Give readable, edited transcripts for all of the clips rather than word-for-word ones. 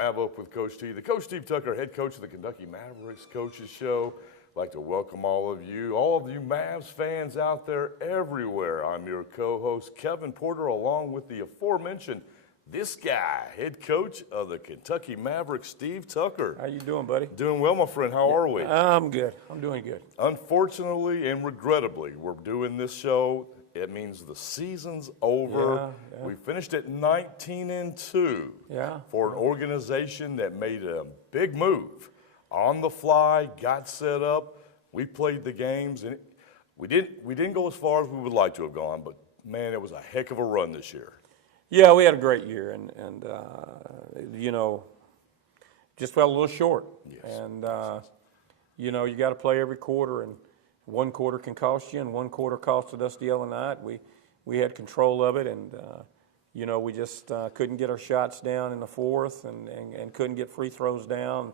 MavUp with Coach T, the Coach Steve Tucker, head coach of the Kentucky Mavericks Coaches Show. I'd like to welcome all of you Mavs fans out there everywhere. I'm your co-host, Kevin Porter, along with the aforementioned this guy, head coach of the Kentucky Mavericks, Steve Tucker. How you doing, buddy? Doing well, my friend. How are we? I'm good. I'm doing good. Unfortunately and regrettably, we're doing this show. It means the season's over. Yeah. We finished at 19-2 for an organization that made a big move on the fly, got set up. We played the games, and we didn't go as far as we would like to have gone, but man, it was a heck of a run this year. Yeah, we had a great year, and just fell a little short. Yes. And you got to play every quarter, and one quarter can cost you, and one quarter costed us the other night. We had control of it, and we just couldn't get our shots down in the fourth, and couldn't get free throws down.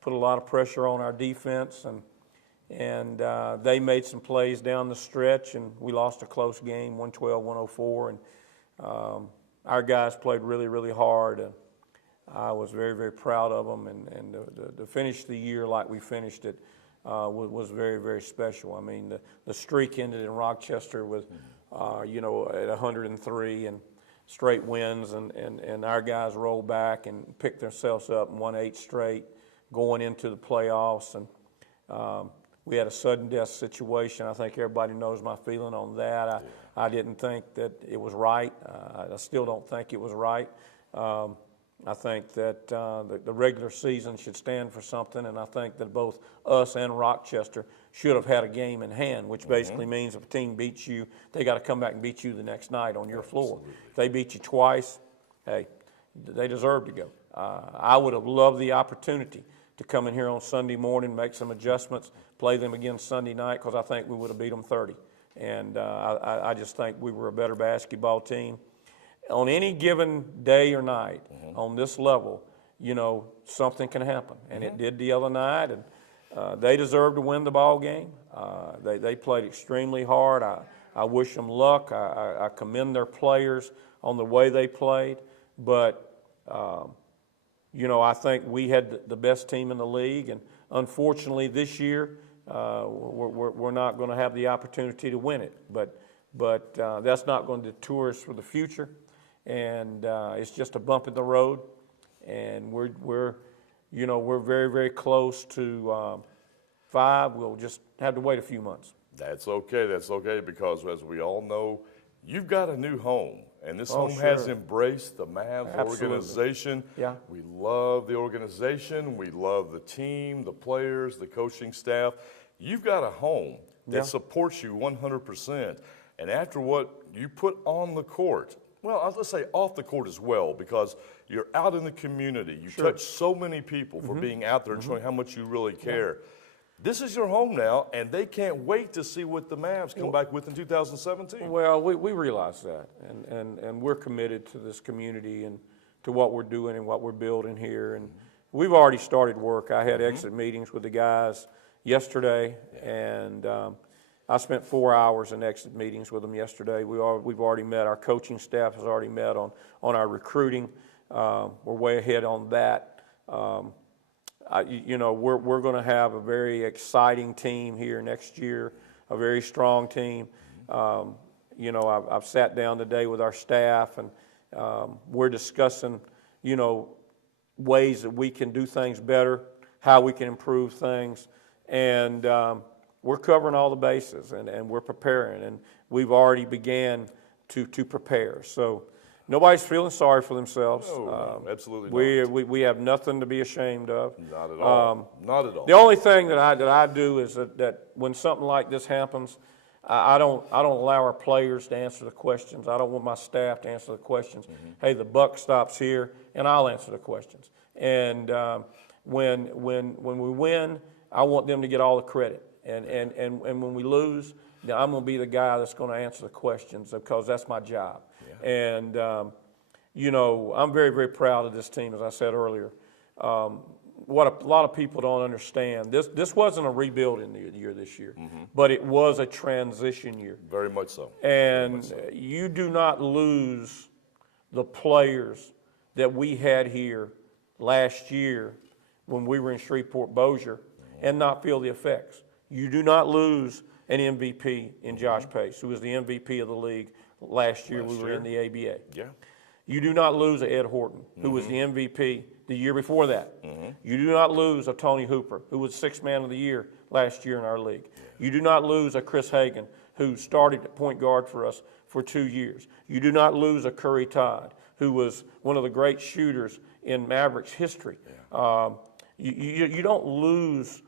Put a lot of pressure on our defense, and they made some plays down the stretch, and we lost a close game, 112-104, and our guys played really, really hard, and I was very, very proud of them, and to finish the year like we finished it was very, very special. I mean, the streak ended in Rochester with, at 103 and straight wins, and our guys rolled back and picked themselves up and won 8 straight going into the playoffs, and we had a sudden death situation. I think everybody knows my feeling on that. I didn't think that it was right. I still don't think it was right. I think that the regular season should stand for something, and I think that both us and Rochester should have had a game in hand, which basically means if a team beats you, they got to come back and beat you the next night on your floor. If they beat you twice, hey, they deserve to go. I would have loved the opportunity to come in here on Sunday morning, make some adjustments, play them again Sunday night, because I think we would have beat them 30. And I just think we were a better basketball team. On any given day or night on this level, something can happen. And it did the other night, and they deserved to win the ball game. They played extremely hard. I wish them luck. I commend their players on the way they played. But, I think we had the best team in the league. And unfortunately this year, we're not going to have the opportunity to win it. But that's not going to deter us for the future. And it's just a bump in the road, and we're very, very close to 5. We'll just have to wait a few months. That's okay, because as we all know, you've got a new home, and this home has embraced the Mavs organization. Yeah. We love the organization. We love the team, the players, the coaching staff. You've got a home that supports you 100%. And after what you put on the court, well, let's say off the court as well, because you're out in the community. You touch so many people for being out there and showing how much you really care. This is your home now, and they can't wait to see what the Mavs come back with in 2017. Well, we realize that, and we're committed to this community and to what we're doing and what we're building here. And we've already started work. I had exit meetings with the guys yesterday, and I spent 4 hours in exit meetings with them yesterday. We've already met. Our coaching staff has already met on our recruiting. We're way ahead on that. We're going to have a very exciting team here next year, a very strong team. I've sat down today with our staff, and we're discussing, ways that we can do things better, how we can improve things, and we're covering all the bases, and we're preparing, and we've already began to prepare. So nobody's feeling sorry for themselves. No, absolutely not. We have nothing to be ashamed of. Not at all. Not at all. The only thing that I do is that when something like this happens, I don't allow our players to answer the questions. I don't want my staff to answer the questions. Hey, the buck stops here, and I'll answer the questions. And when we win, I want them to get all the credit. And when we lose, I'm going to be the guy that's going to answer the questions, because that's my job. Yeah. And, I'm very, very proud of this team, as I said earlier. What a lot of people don't understand, this wasn't a rebuilding year this year, but it was a transition year. Very much so. And you do not lose the players that we had here last year when we were in Shreveport Bossier and not feel the effects. You do not lose an MVP in Josh Pace, who was the MVP of the league last year we were in the ABA. Yeah. You do not lose a Ed Horton, who was the MVP the year before that. You do not lose a Tony Hooper, who was Sixth Man of the Year last year in our league. You do not lose a Chris Hagan, who started at point guard for us for 2 years. You do not lose a Curry Todd, who was one of the great shooters in Mavericks history. You don't lose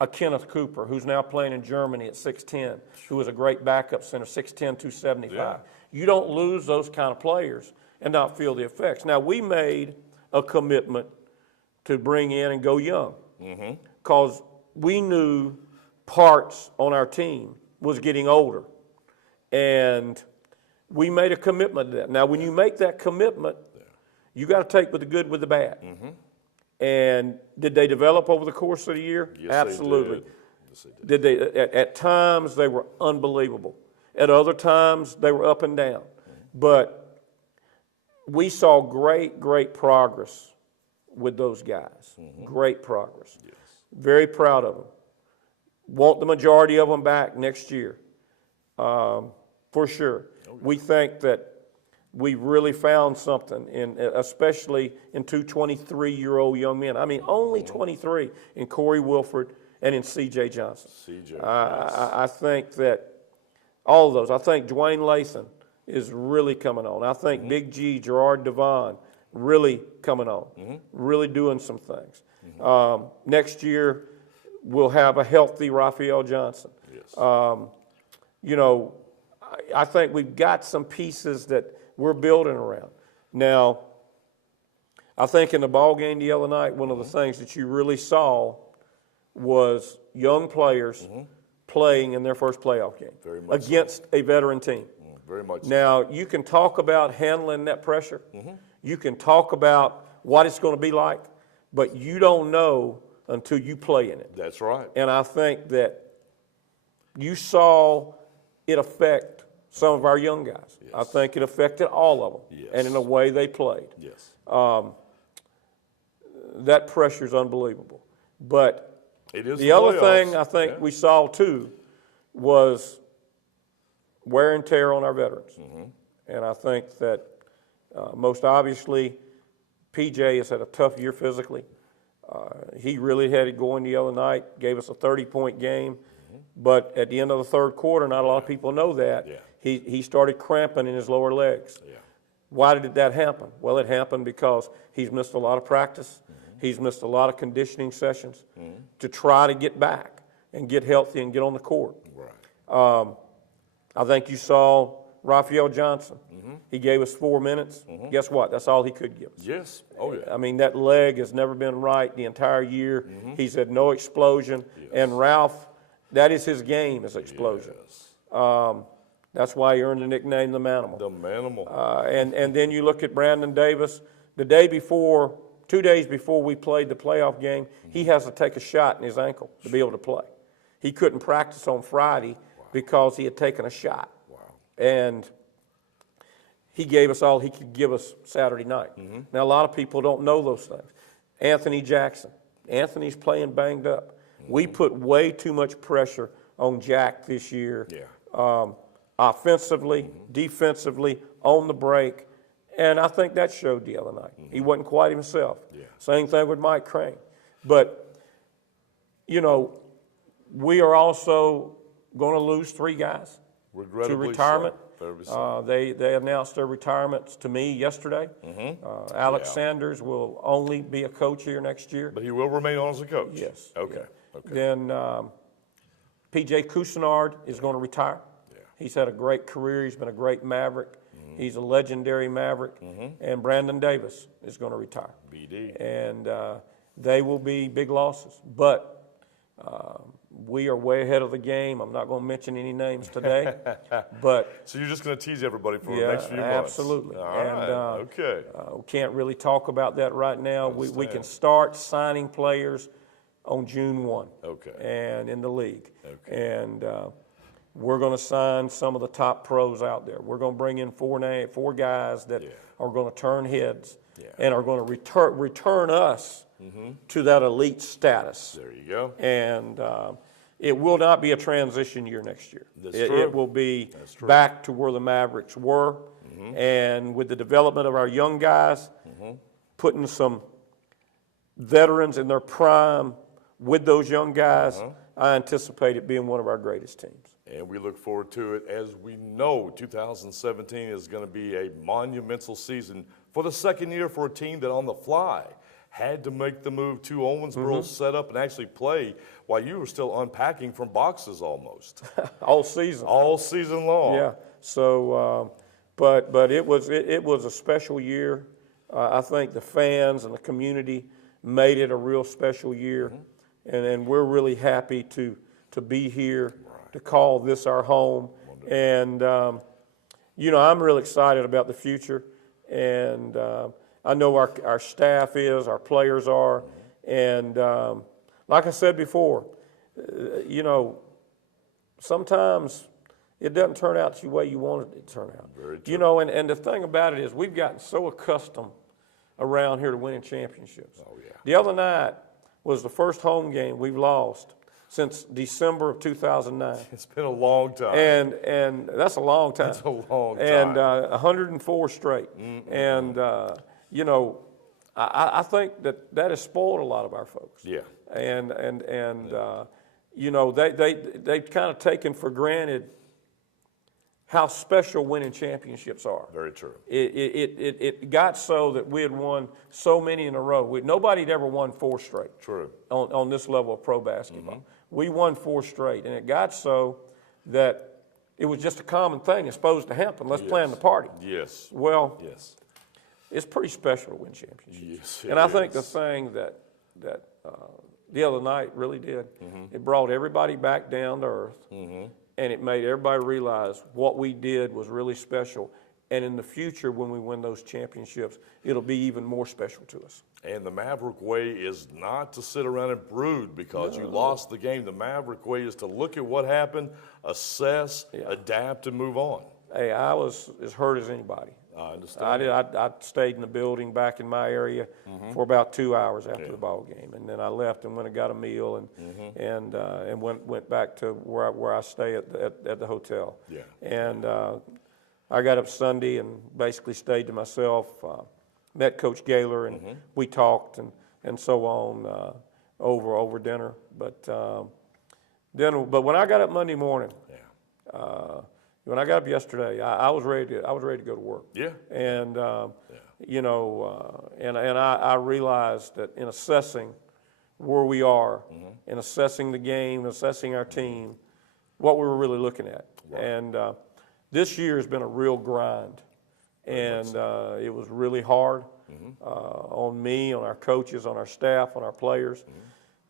a Kenneth Cooper, who's now playing in Germany at 6'10", who was a great backup center, 6'10", 275. Yeah. You don't lose those kind of players and not feel the effects. Now, we made a commitment to bring in and go young because we knew parts on our team was getting older, and we made a commitment to that. Now, when you make that commitment, you got to take with the good with the bad. And did they develop over the course of the year? Yes, absolutely. They did. Yes, they did. Did they? At times they were unbelievable. At other times they were up and down. But we saw great progress with those guys. Great progress. Yes. Very proud of them. Want the majority of them back next year, for sure. Okay. We think that we really found something, especially in two 23-year-old young men. I mean, only 23 in Corey Wilford and in C.J. Johnson. I think that all of those. I think Dwayne Lathan is really coming on. I think Big G, Gerard Devon, really coming on, really doing some things. Next year, we'll have a healthy Raphael Johnson. Yes. You know, I think we've got some pieces that we're building around. Now, I think in the ball game the other night, one of the things that you really saw was young players playing in their first playoff game against a veteran team. Very much. Now, you can talk about handling that pressure. You can talk about what it's going to be like, but you don't know until you play in it. That's right. And I think that you saw it affect some of our young guys. Yes. I think it affected all of them, and in a way they played. Yes. That pressure is unbelievable. But it is the other thing I think we saw too was wear and tear on our veterans. And I think that most obviously PJ has had a tough year physically. He really had it going the other night, gave us a 30-point game. But at the end of the third quarter, not a lot of people know that, he started cramping in his lower legs. Why did that happen? Well, it happened because he's missed a lot of practice. He's missed a lot of conditioning sessions to try to get back and get healthy and get on the court. Right. I think you saw Raphael Johnson. He gave us 4 minutes. Guess what? That's all he could give us. Yes. Oh, yeah. I mean, that leg has never been right the entire year. He's had no explosion. And Ralph, that is his game, is explosion. Yes. That's why he earned the nickname the Manimal. The Manimal. And then you look at Brandon Davis. The day before, 2 days before we played the playoff game, he has to take a shot in his ankle to be able to play. He couldn't practice on Friday because he had taken a shot. Wow. And he gave us all he could give us Saturday night. Now, a lot of people don't know those things. Anthony Jackson. Anthony's playing banged up. We put way too much pressure on Jack this year. Offensively, defensively, on the break. And I think that showed the other night. He wasn't quite himself. Same thing with Mike Crane. But, you know, we are also going to lose 3 guys to retirement. They announced their retirements to me yesterday. Alex Sanders will only be a coach here next year. But he will remain on as a coach? Yes. Okay. Then P.J. Cousinard is going to retire. He's had a great career. He's been a great Maverick. He's a legendary Maverick. And Brandon Davis is going to retire. BD. And they will be big losses. But we are way ahead of the game. I'm not going to mention any names today. But so you're just going to tease everybody for the next few months? Absolutely. All right. Okay. We can't really talk about that right now. We can start signing players on June 1. Okay. And in the league. Okay. And we're going to sign some of the top pros out there. We're going to bring in 4 guys that are going to turn heads. and are going to return us to that elite status. There you go. And it will not be a transition year next year. True. It will be back to where the Mavericks were. And with the development of our young guys, putting some veterans in their prime with those young guys, I anticipate it being one of our greatest teams. And we look forward to it, as we know 2017 is going to be a monumental season for the second year for a team that on the fly had to make the move to Owensboro, set up and actually play while you were still unpacking from boxes almost. All season. All season long. Yeah. So, but it was a special year. I think the fans and the community made it a real special year, and we're really happy to be here, to call this our home. Wonderful. And you know, I'm really excited about the future, and I know our staff is, our players are, and like I said before, you know, sometimes it doesn't turn out the way you wanted it to turn out. Very true. You know, and the thing about it is we've gotten so accustomed around here to winning championships. Oh, yeah. The other night was the first home game we've lost since December of 2009. It's been a long time. And that's a long time. That's a long time. And 104 straight. And, you know, I think that has spoiled a lot of our folks. Yeah. And you know, they've kind of taken for granted how special winning championships are. Very true. It got so that we had won so many in a row. Nobody had ever won 4 straight. True. On this level of pro basketball. We won 4 straight, and it got so that it was just a common thing. It's supposed to happen. Let's plan the party. Yes. Well, yes. It's pretty special to win championships. Yes, and I think the thing that the other night really did, it brought everybody back down to earth, and it made everybody realize what we did was really special. And in the future, when we win those championships, it'll be even more special to us. And the Maverick way is not to sit around and brood because you lost the game. The Maverick way is to look at what happened, assess, adapt, and move on. Hey, I was as hurt as anybody. I understand. I stayed in the building back in my area for about 2 hours after the ball game, and then I left and went and got a meal and went back to where I stay at the hotel. Yeah. And I got up Sunday and basically stayed to myself. Met Coach Gaylor and we talked and so on over dinner. But when I got up Monday morning. When I got up yesterday, I was ready to go to work. Yeah. And you know, and I realized that in assessing where we are, in assessing the game, assessing our team, what we were really looking at. Right. And this year has been a real grind, and it was really hard on me, on our coaches, on our staff, on our players.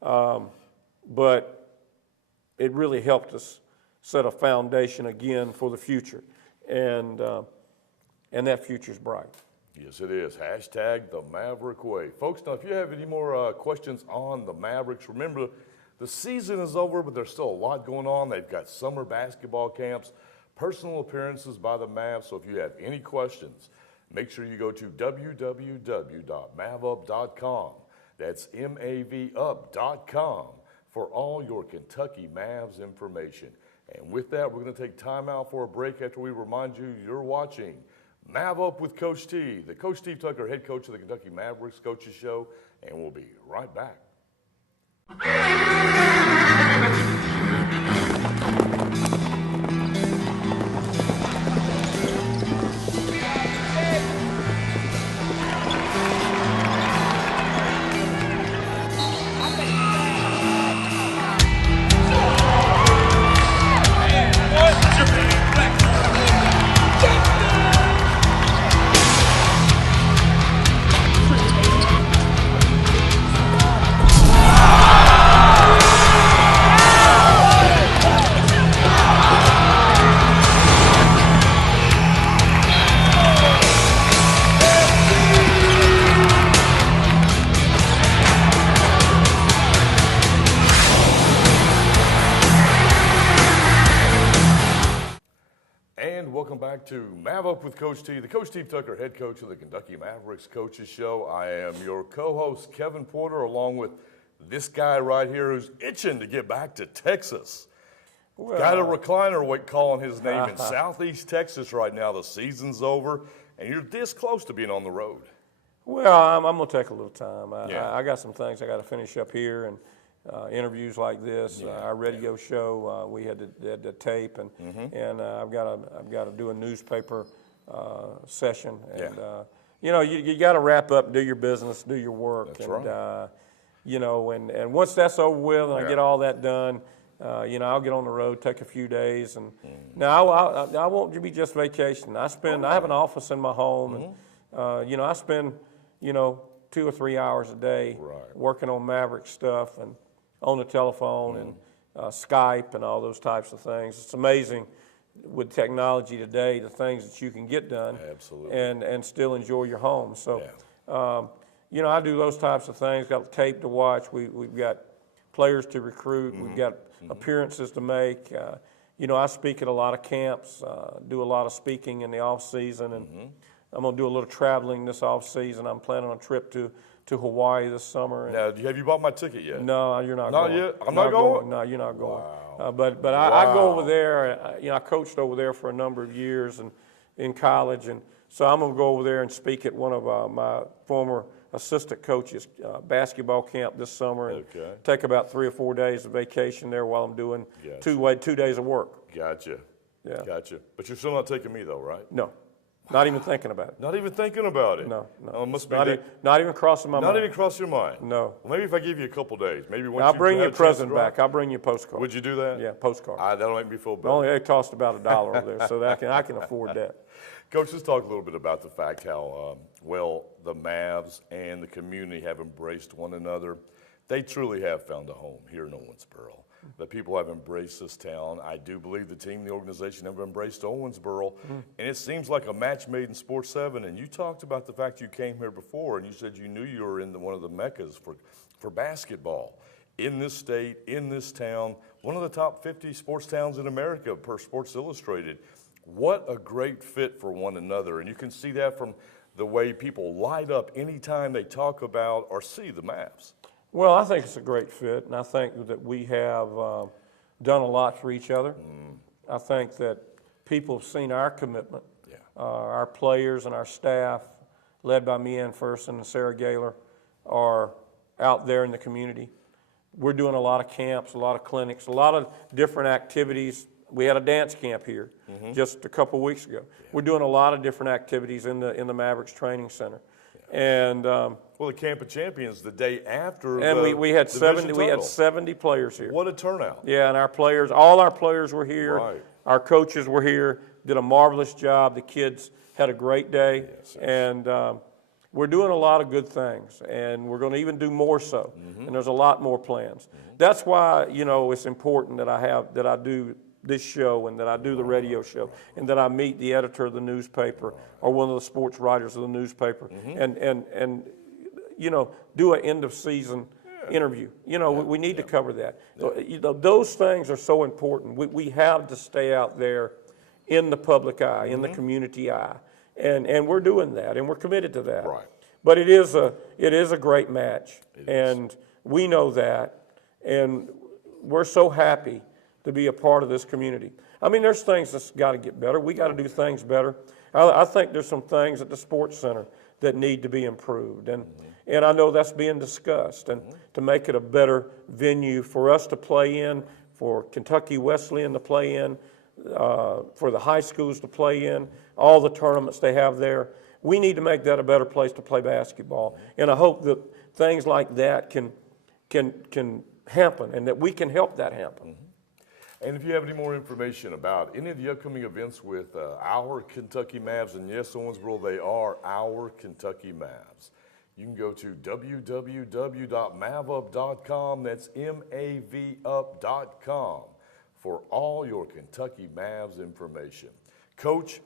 But it really helped us set a foundation again for the future, and that future's bright. Yes, it is. Hashtag the Maverick way. Folks, now if you have any more questions on the Mavericks, remember the season is over, but there's still a lot going on. They've got summer basketball camps, personal appearances by the Mavs. So if you have any questions, make sure you go to www.mavup.com. That's MAVUp.com for all your Kentucky Mavs information. And with that, we're going to take time out for a break after we remind you you're watching MavUp with Coach T, the Coach Steve Tucker, head coach of the Kentucky Mavericks Coaches Show, and we'll be right back. welcome back to MavUp with Coach T, the Coach Steve Tucker head coach of the Kentucky Mavericks Coaches Show. I am your co-host, Kevin Porter, along with this guy right here who's itching to get back to Texas. Well, Got a recliner calling his name in Southeast Texas right now. The season's over, and you're this close to being on the road. Well, I'm going to take a little time. I got some things I got to finish up here, and interviews like this, our radio show, we had to tape, and I've got to do a newspaper session, and you got to wrap up, do your business, do your work. That's and right. And once that's over with, and I get all that done, I'll get on the road, take a few days, and now I won't be just vacation. I have an office in my home, and I spend 2 or 3 hours a day working on Mavericks stuff and on the telephone and Skype and all those types of things. It's amazing with technology today, the things that you can get done. Absolutely. And still enjoy your home. So, I do those types of things, got tape to watch. We've got players to recruit. We've got appearances to make. I speak at a lot of camps, do a lot of speaking in the off season, and I'm going to do a little traveling this off season. I'm planning on a trip to Hawaii this summer. Now, have you bought my ticket yet? No, you're not going. Not yet? I'm not going? No, you're not going. Wow. But I go over there. I coached over there for a number of years and in college, and so I'm going to go over there and speak at one of my former assistant coaches' basketball camp this summer, and take about 3 or 4 days of vacation there while I'm doing 2 days of work. Gotcha. Yeah. Gotcha. But you're still not taking me, though, right? No. Not even thinking about it. Not even thinking about it? No. Oh, it must be not even crossing my mind. Not even cross your mind? No. Well, maybe if I give you a couple days, maybe once I'll bring you a present back. back. I'll bring you a postcard. Would you do that? Yeah, postcard. That'll make me feel better. Only they cost about $1 over there, so that I can afford that. Coach, let's talk a little bit about the fact how well the Mavs and the community have embraced one another. They truly have found a home here in Owensboro. The people have embraced this town. I do believe the team, the organization have embraced Owensboro. And it seems like a match made in Sports 7. And you talked about the fact you came here before, and you said you knew you were in one of the meccas for basketball. In this state, in this town, one of the top 50 sports towns in America per Sports Illustrated. What a great fit for one another. And you can see that from the way people light up anytime they talk about or see the Mavs. Well, I think it's a great fit, and I think that we have done a lot for each other. I think that people have seen our commitment. Our players and our staff, led by me, Ann Ferson and Sarah Gaylor, are out there in the community. We're doing a lot of camps, a lot of clinics, a lot of different activities. We had a dance camp here just a couple weeks ago. We're doing a lot of different activities in the Mavericks Training Center. And well, the Camp of Champions the day after, and we had 70. title. We had 70 players here. What a turnout! Yeah, and all our players were here. Right. Our coaches were here. Did a marvelous job. The kids had a great day, and we're doing a lot of good things, and we're going to even do more so. And there's a lot more plans. That's why it's important that I do this show, and that I do the radio show, and that I meet the editor of the newspaper or one of the sports writers of the newspaper, and do an end of season interview. We need to cover that. Those things are so important. We have to stay out there in the public eye, in the community eye, and we're doing that, and we're committed to that. Right. But it is a great match, and we know that, and we're so happy to be a part of this community. I mean, there's things that's got to get better. We got to do things better. I think there's some things at the Sports Center that need to be improved, and I know that's being discussed, and to make it a better venue for us to play in, for Kentucky Wesleyan to play in, for the high schools to play in, all the tournaments they have there. We need to make that a better place to play basketball, and I hope that things like that can happen, and that we can help that happen. And if you have any more information about any of the upcoming events with our Kentucky Mavs, and yes, Owensboro, they are our Kentucky Mavs, you can go to www.mavup.com. That's MAVUp.com for all your Kentucky Mavs information. Coach,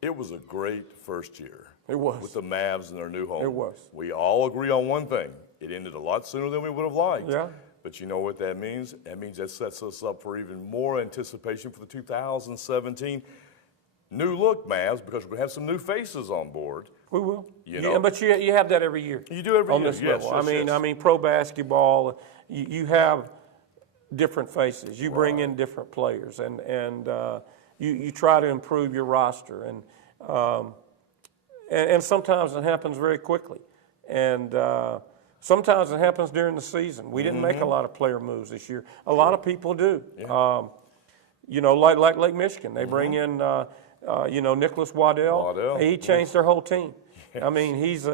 it was a great first year. It was. With the Mavs in their new home. It was. We all agree on one thing. It ended a lot sooner than we would have liked. Yeah. But you know what that means? That means that sets us up for even more anticipation for the 2017. new look Mavs because we're going to have some new faces on board. We will. You know. Yeah, but you have that every year. You do every on year. this Yes, level. yes, I mean, pro basketball, you have different faces. You bring Right. in different players, and you try to improve your roster, and sometimes it happens very quickly, and sometimes it happens during the season. We didn't make a lot of player moves this year. A lot of people do. Yeah. You know, like Lake Michigan, they bring in Nicholas Waddell. He changed their whole team. Yes. I mean, he's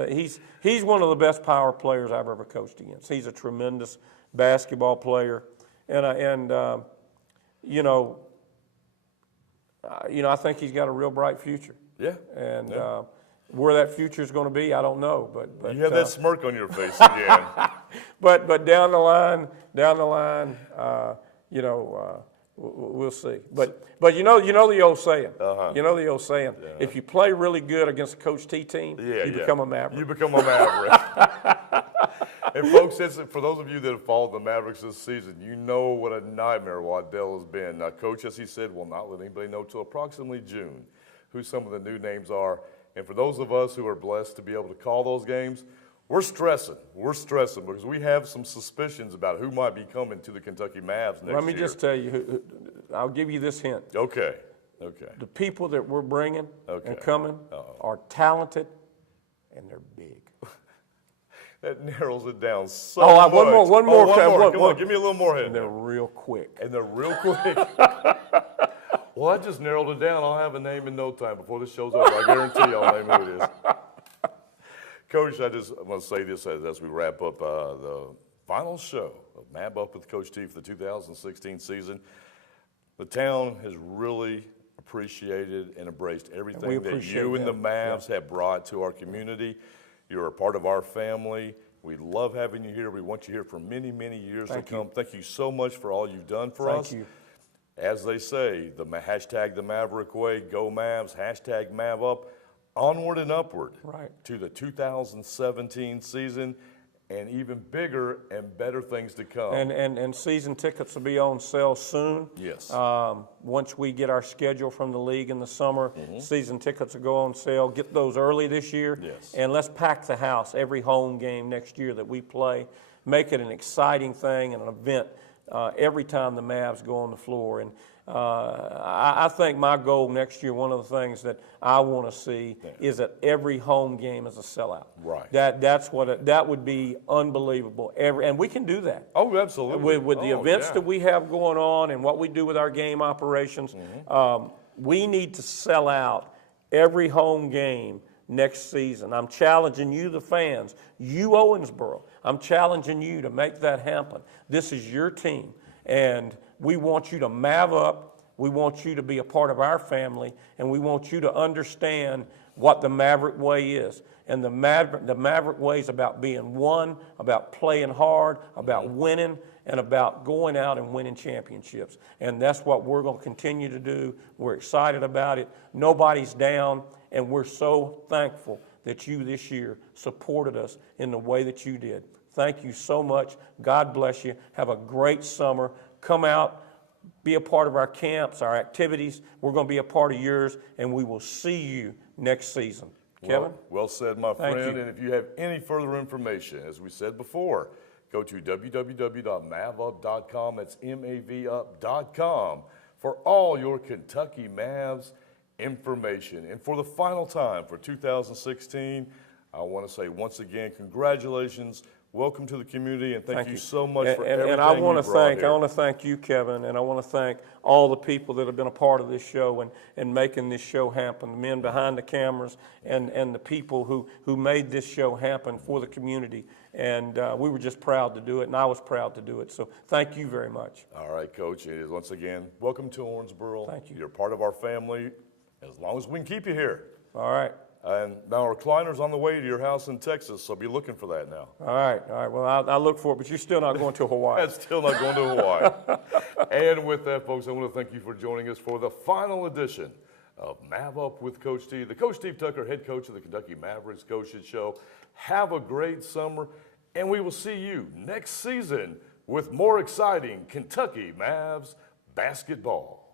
one of the best power players I've ever coached against. He's a tremendous basketball player, and I think he's got a real bright future. Yeah. And where that future is going to be, I don't know. But you have that smirk on your face again. but down the line, we'll see. But you know the old saying. You know the old saying. Yeah. If you play really good against a Coach T team, you become a Maverick. You become a Maverick. And folks, for those of you that have followed the Mavericks this season, you know what a nightmare Waddell has been. Now, Coach, as he said, will not let anybody know till approximately June who some of the new names are. And for those of us who are blessed to be able to call those games, we're stressing. We're stressing because we have some suspicions about who might be coming to the Kentucky Mavs next year. Let me just tell you, I'll give you this hint. Okay. The people that we're bringing and coming are talented, and they're big. That narrows it down so much. One more. Come on, give me a little more hint. And they're real quick. Well, I just narrowed it down. I'll have a name in no time before this show's over. I guarantee you I'll name who it is. Coach, I want to say this as we wrap up the final show of MavUp with Coach T for the 2016 season. The town has really appreciated and embraced everything that you and the Mavs have brought to our community. You're a part of our family. We love having you here. We want you here for many, many years to come. Thank you so much for all you've done for us. Thank you. As they say, hashtag the Maverick way, go Mavs, hashtag MavUp, onward and upward to the 2017 season and even bigger and better things to come. And season tickets will be on sale soon. Yes. Once we get our schedule from the league in the summer, season tickets will go on sale. Get those early this year. Yes. And let's pack the house every home game next year that we play. Make it an exciting thing and an event every time the Mavs go on the floor. And I think my goal next year, one of the things that I want to see is that every home game is a sellout. Right. That would be unbelievable. And we can do that. Oh, absolutely. With the events that we have going on and what we do with our game operations, we need to sell out every home game next season. I'm challenging you, the fans, you Owensboro. I'm challenging you to make that happen. This is your team, and we want you to mav up. We want you to be a part of our family, and we want you to understand what the Maverick way is. And the Maverick way is about being one, about playing hard, about winning, and about going out and winning championships. And that's what we're going to continue to do. We're excited about it. Nobody's down, and we're so thankful that you this year supported us in the way that you did. Thank you so much. God bless you. Have a great summer. Come out, be a part of our camps, our activities. We're going to be a part of yours, and we will see you next season. Kevin? Well said, my friend. Thank you. And if you have any further information, as we said before, go to www.mavup.com. That's MAVUp.com for all your Kentucky Mavs information. And for the final time for 2016, I want to say once again, congratulations. Welcome to the community, and thank you so much for everything and I want to thank here. I want to thank you, Kevin, and I want to thank all the people that have been a part of this show and making this show happen, the men behind the cameras and the people who made this show happen for the community. And we were just proud to do it, and I was proud to do it. So thank you very much. All right, Coach. It is once again, welcome to Owensboro. Thank you. You're part of our family as long as we can keep you here. All right. And now our recliner's on the way to your house in Texas, so be looking for that now. All right. Well, I look for it, but you're still not going to Hawaii. That's still not going to Hawaii. And with that, folks, I want to thank you for joining us for the final edition of MavUp with Coach T, the Coach Steve Tucker, head coach of the Kentucky Mavericks Coaches Show. Have a great summer, and we will see you next season with more exciting Kentucky Mavs basketball.